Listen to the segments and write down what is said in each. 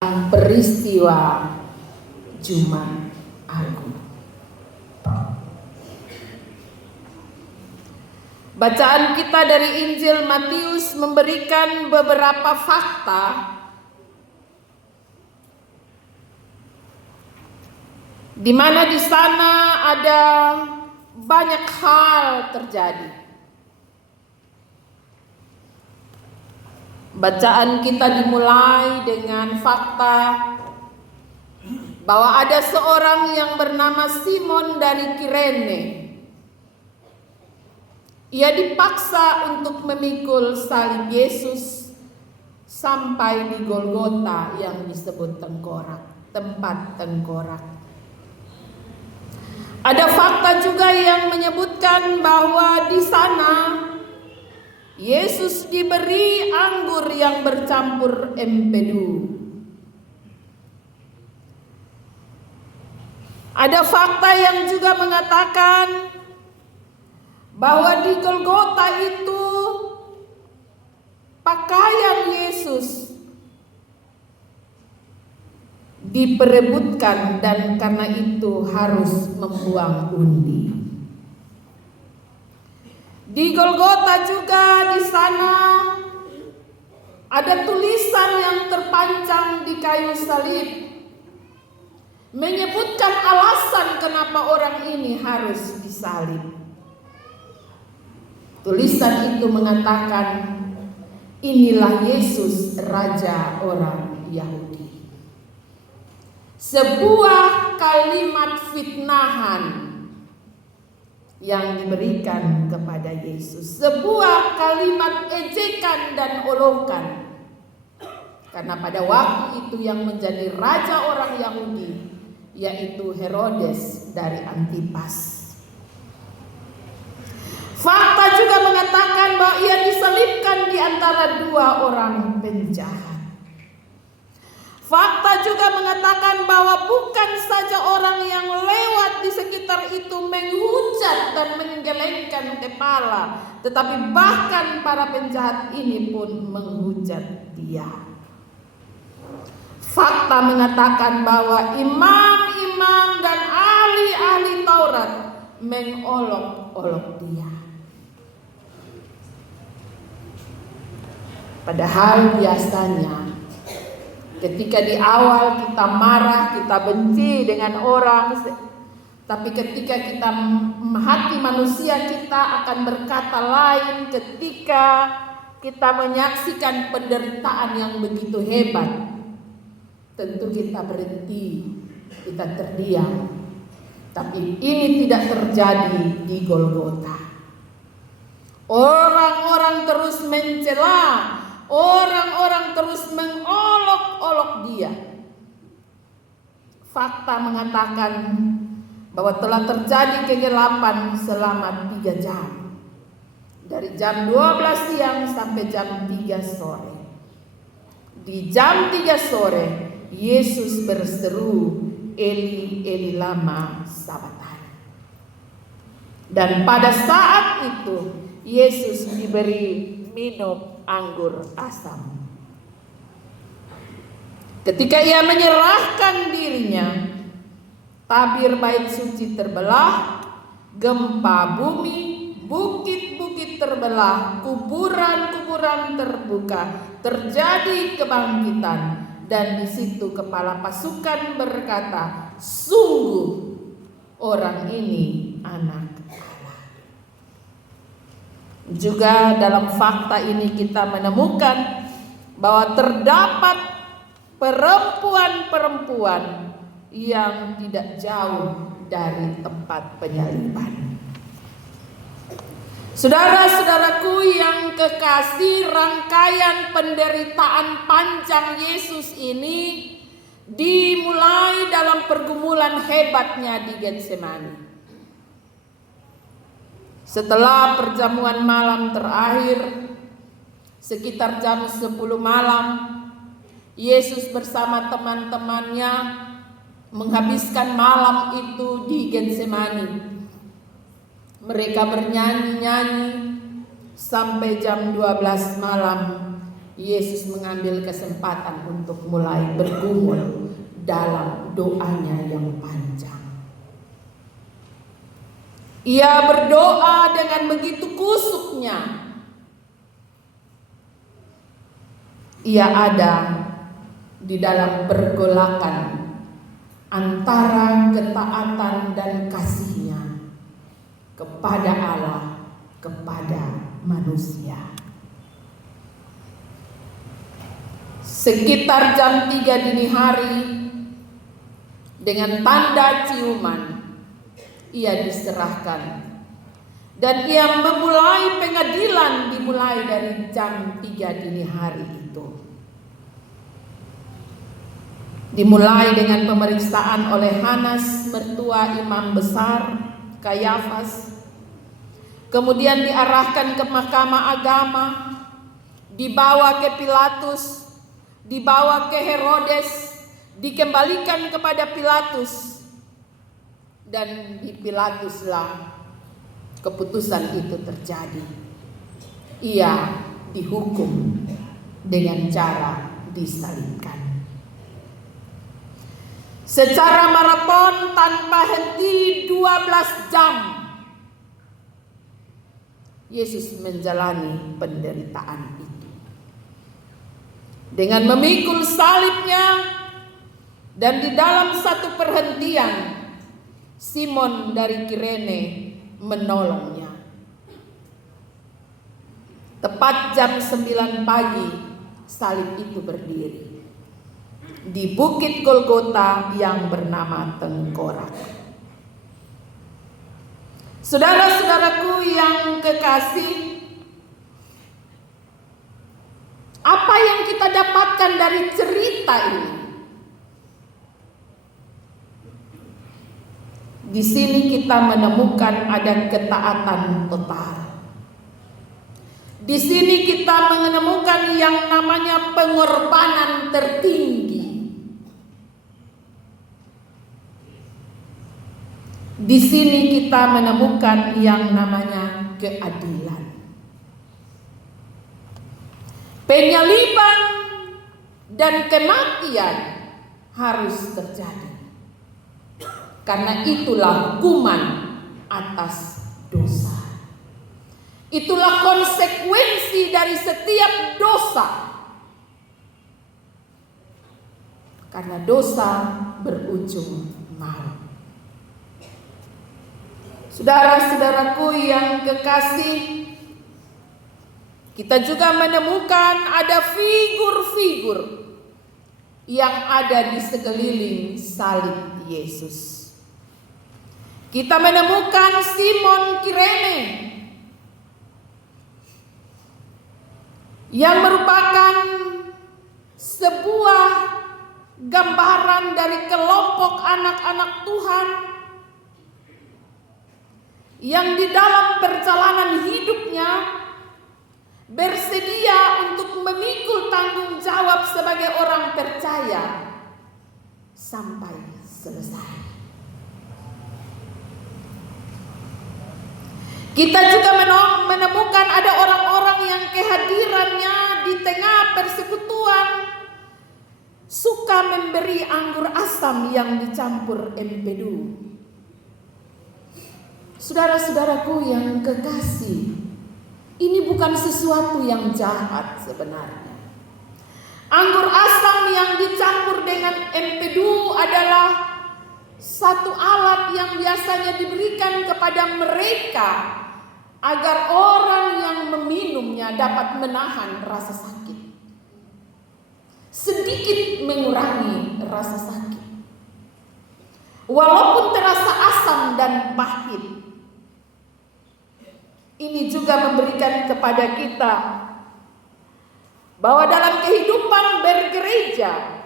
peristiwa Jumat Agung. Bacaan kita dari Injil Matius memberikan beberapa fakta di mana di sana ada banyak hal terjadi. Bacaan kita dimulai dengan fakta bahwa ada seorang yang bernama Simon dari Kirene. Ia dipaksa untuk memikul salib Yesus sampai di Golgota yang disebut tengkorak, tempat tengkorak. Ada fakta juga yang menyebutkan bahwa di sana Yesus diberi anggur yang bercampur empedu. Ada fakta yang juga mengatakan bahwa di Golgota itu pakaian Yesus diperebutkan dan karena itu harus membuang undi. Di Golgota juga di sana ada tulisan yang terpancang di kayu salib menyebutkan alasan kenapa orang ini harus disalib. Tulisan itu mengatakan, inilah Yesus Raja orang Yahudi. Sebuah kalimat fitnahan yang diberikan kepada Yesus, sebuah kalimat ejekan dan olokan. Karena pada waktu itu yang menjadi raja orang Yahudi yaitu Herodes dari Antipas. Fakta juga mengatakan bahwa ia diselipkan di antara dua orang penjahat. Fakta juga mengatakan bahwa bukan saja orang yang lewat di sekitar itu menghujat dan menggelengkan kepala, tetapi bahkan para penjahat ini pun menghujat dia. Fakta mengatakan bahwa imam-imam dan ahli-ahli Taurat mengolok-olok dia. Padahal biasanya ketika di awal kita marah, kita benci dengan orang, tapi ketika kita hati manusia kita akan berkata lain ketika kita menyaksikan penderitaan yang begitu hebat. Tentu kita berhenti, kita terdiam. Tapi ini tidak terjadi di Golgota. Orang-orang terus mencela, orang-orang terus mengolok-olok dia. Fakta mengatakan bahwa telah terjadi kegelapan selama 3 jam. Dari jam 12 siang sampai jam 3 sore. Di jam 3 sore, Yesus berseru, Eli, Eli lama sabachthani. Dan pada saat itu, Yesus diberi minum anggur asam. Ketika ia menyerahkan dirinya, tabir bait suci terbelah, gempa bumi, bukit-bukit terbelah, kuburan-kuburan terbuka, terjadi kebangkitan. Dan di situ kepala pasukan berkata, sungguh orang ini anak Allah. Juga dalam fakta ini kita menemukan bahwa terdapat perempuan-perempuan yang tidak jauh dari tempat penyaliban. Saudara-saudaraku yang kekasih, rangkaian penderitaan panjang Yesus ini dimulai dalam pergumulan hebatnya di Getsemani. Setelah perjamuan malam terakhir, sekitar jam 10 malam, Yesus bersama teman-temannya menghabiskan malam itu di Getsemani. Mereka bernyanyi-nyanyi sampai jam 12 malam. Yesus mengambil kesempatan untuk mulai bergumul dalam doanya yang panjang. Ia berdoa dengan begitu kusuknya. Ia ada di dalam pergolakan antara ketaatan dan kasihnya kepada Allah, kepada manusia. Sekitar jam 3 dini hari, dengan tanda ciuman, ia diserahkan. Dan ia memulai pengadilan dimulai dari jam 3 dini hari itu. Dimulai dengan pemeriksaan oleh Hanas, mertua imam besar, Kayafas. Kemudian diarahkan ke mahkamah agama, dibawa ke Pilatus, dibawa ke Herodes, dikembalikan kepada Pilatus, dan di Pilatuslah keputusan itu terjadi. Ia dihukum dengan cara disalibkan. Secara maraton tanpa henti 12 jam, Yesus menjalani penderitaan itu. Dengan memikul salibnya, dan di dalam satu perhentian, Simon dari Kirene menolongnya. Tepat jam 9 pagi, salib itu berdiri di Bukit Golgota yang bernama Tengkorak. Saudara-saudaraku yang kekasih, apa yang kita dapatkan dari cerita ini? Di sini kita menemukan ada ketaatan total. Di sini kita menemukan yang namanya pengorbanan tertinggi. Di sini kita menemukan yang namanya keadilan. Penyaliban dan kematian harus terjadi. Karena itulah hukuman atas dosa. Itulah konsekuensi dari setiap dosa. Karena dosa berujung maut. Saudara-saudaraku yang kekasih, kita juga menemukan ada figur-figur yang ada di sekeliling salib Yesus. Kita menemukan Simon Kirene yang merupakan sebuah gambaran dari kelompok anak-anak Tuhan yang di dalam perjalanan hidupnya bersedia untuk memikul tanggung jawab sebagai orang percaya sampai selesai. Kita juga menemukan ada orang-orang yang kehadirannya di tengah persekutuan suka memberi anggur asam yang dicampur empedu. Saudara-saudaraku yang kekasih, ini bukan sesuatu yang jahat sebenarnya. Anggur asam yang dicampur dengan empedu adalah satu alat yang biasanya diberikan kepada mereka agar orang yang meminumnya dapat menahan rasa sakit, sedikit mengurangi rasa sakit. Walaupun terasa asam dan pahit, ini juga memberikan kepada kita bahwa dalam kehidupan bergereja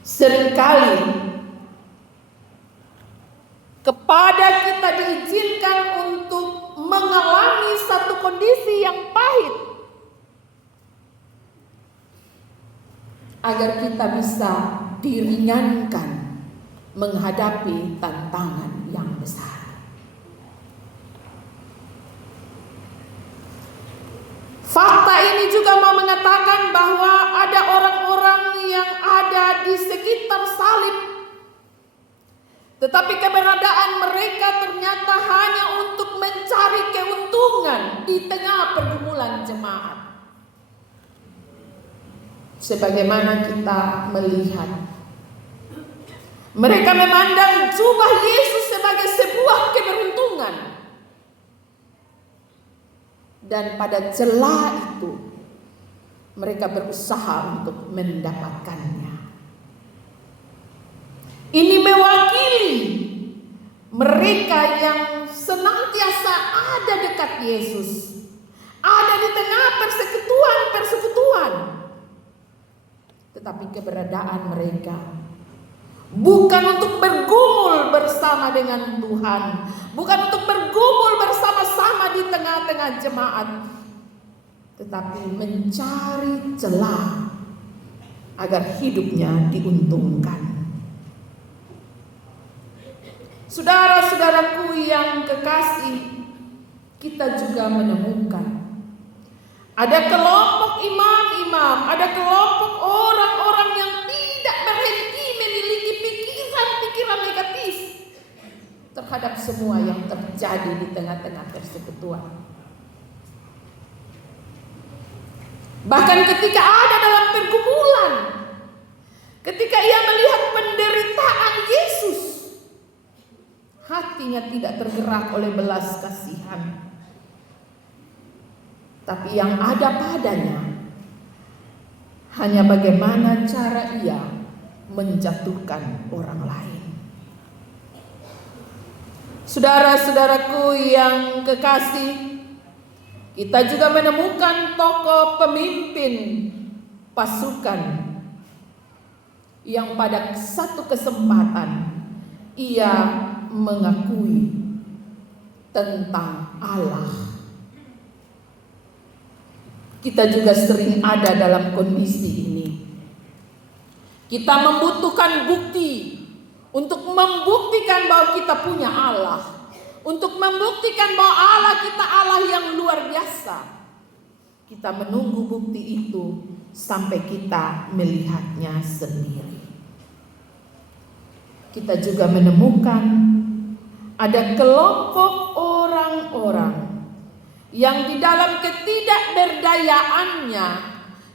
seringkali kepada kita diizinkan untuk mengalami satu kondisi yang pahit agar kita bisa diringankan menghadapi tantangan yang besar. juga mau mengatakan bahwa ada orang-orang yang ada di sekitar salib, tetapi keberadaan mereka ternyata hanya untuk mencari keuntungan di tengah pergumulan jemaat. Sebagaimana kita melihat, mereka memandang jubah Yesus sebagai sebuah keberuntungan. Dan pada celah itu mereka berusaha untuk mendapatkannya. Ini mewakili mereka yang senantiasa ada dekat Yesus, ada di tengah persekutuan. Tetapi keberadaan mereka bukan untuk bergumul bersama dengan Tuhan, bukan untuk bergumul bersama-sama di tengah-tengah jemaat, tetapi mencari celah agar hidupnya diuntungkan. Saudara-saudaraku yang kekasih, kita juga menemukan ada kelompok imam-imam, ada kelompok orang-orang yang tidak berhenti memiliki pikiran-pikiran negatif terhadap semua yang terjadi di tengah-tengah persekutuan. Bahkan ketika ada dalam pergumulan, ketika ia melihat penderitaan Yesus, hatinya tidak tergerak oleh belas kasihan, tapi yang ada padanya hanya bagaimana cara ia menjatuhkan orang lain. Saudara-saudaraku yang kekasih, kita juga menemukan tokoh pemimpin pasukan yang pada satu kesempatan ia mengakui tentang Allah. Kita juga sering ada dalam kondisi ini. Kita membutuhkan bukti untuk membuktikan bahwa kita punya Allah, untuk membuktikan bahwa Allah kita Allah yang luar biasa. Kita menunggu bukti itu sampai kita melihatnya sendiri. Kita juga menemukan ada kelompok orang-orang yang di dalam ketidakberdayaannya,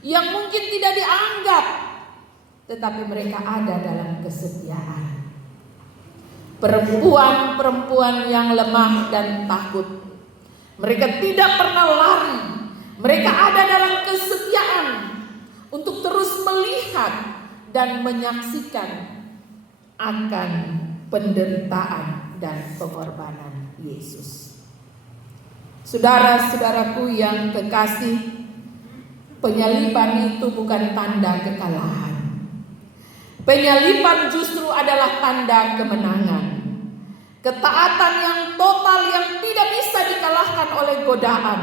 yang mungkin tidak dianggap, tetapi mereka ada dalam kesetiaan. Perempuan-perempuan yang lemah dan takut, mereka tidak pernah lari, mereka ada dalam kesetiaan untuk terus melihat dan menyaksikan akan penderitaan dan pengorbanan Yesus. Saudara-saudaraku yang kekasih, penyaliban itu bukan tanda kekalahan. Penyaliban justru adalah tanda kemenangan. Ketaatan yang total yang tidak bisa dikalahkan oleh godaan.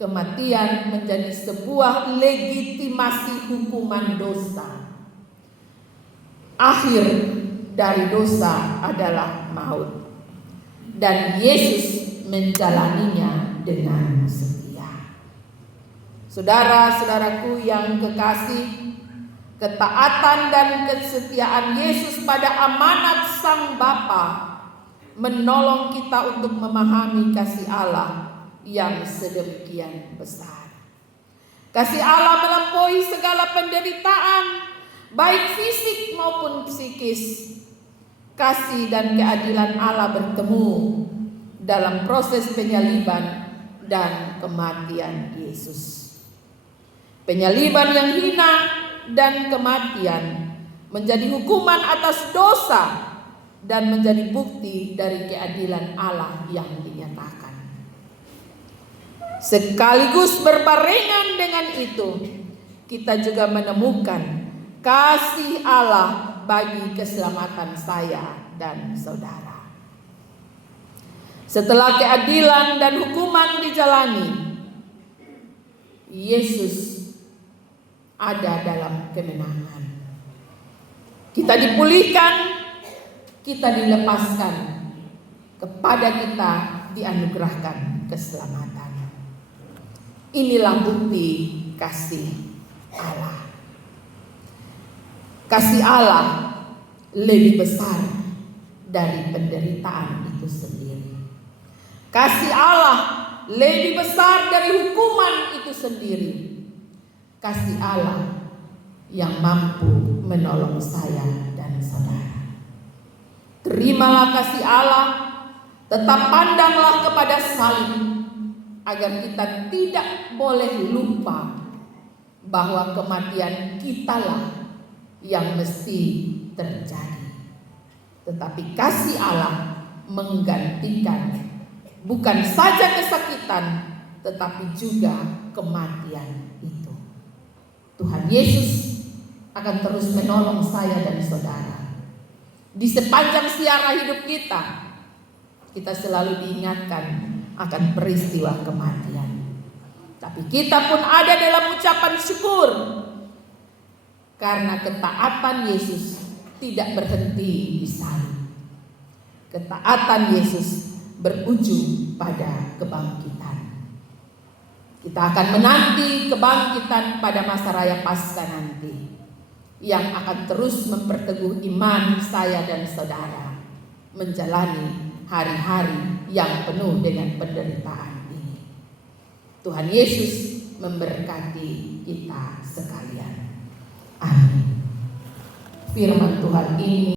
Kematian menjadi sebuah legitimasi hukuman dosa. Akhir dari dosa adalah maut. Dan Yesus menjalaninya dengan setia. Saudara-saudaraku yang kekasih, ketaatan dan kesetiaan Yesus pada amanat Sang Bapa menolong kita untuk memahami kasih Allah yang sedemikian besar. Kasih Allah melampaui segala penderitaan, baik fisik maupun psikis. Kasih dan keadilan Allah bertemu dalam proses penyaliban dan kematian Yesus. Penyaliban yang hina dan kematian menjadi hukuman atas dosa dan menjadi bukti dari keadilan Allah yang dinyatakan. Sekaligus berbarengan dengan itu, kita juga menemukan kasih Allah bagi keselamatan saya dan saudara. Setelah keadilan dan hukuman dijalani, Yesus ada dalam kemenangan. Kita dipulihkan, kita dilepaskan, kepada kita dianugerahkan keselamatan. Inilah bukti kasih Allah. Kasih Allah lebih besar dari penderitaan itu sendiri. Kasih Allah lebih besar dari hukuman itu sendiri. Kasih Allah yang mampu menolong saya dan saudara. Terimalah kasih Allah, tetap pandanglah kepada salib, agar kita tidak boleh lupa bahwa kematian kitalah yang mesti terjadi. Tetapi kasih Allah menggantikan bukan saja kesakitan, tetapi juga kematian itu. Tuhan Yesus akan terus menolong saya dan saudara. Di sepanjang siara hidup kita, kita selalu diingatkan akan peristiwa kematian. Tapi kita pun ada dalam ucapan syukur, karena ketaatan Yesus tidak berhenti di salib. Ketaatan Yesus berujung pada kebangkitan. Kita akan menanti kebangkitan pada masa raya Paskah nanti, yang akan terus memperteguh iman saya dan saudara menjalani hari-hari yang penuh dengan penderitaan ini. Tuhan Yesus memberkati kita sekalian. Amin. Firman Tuhan ini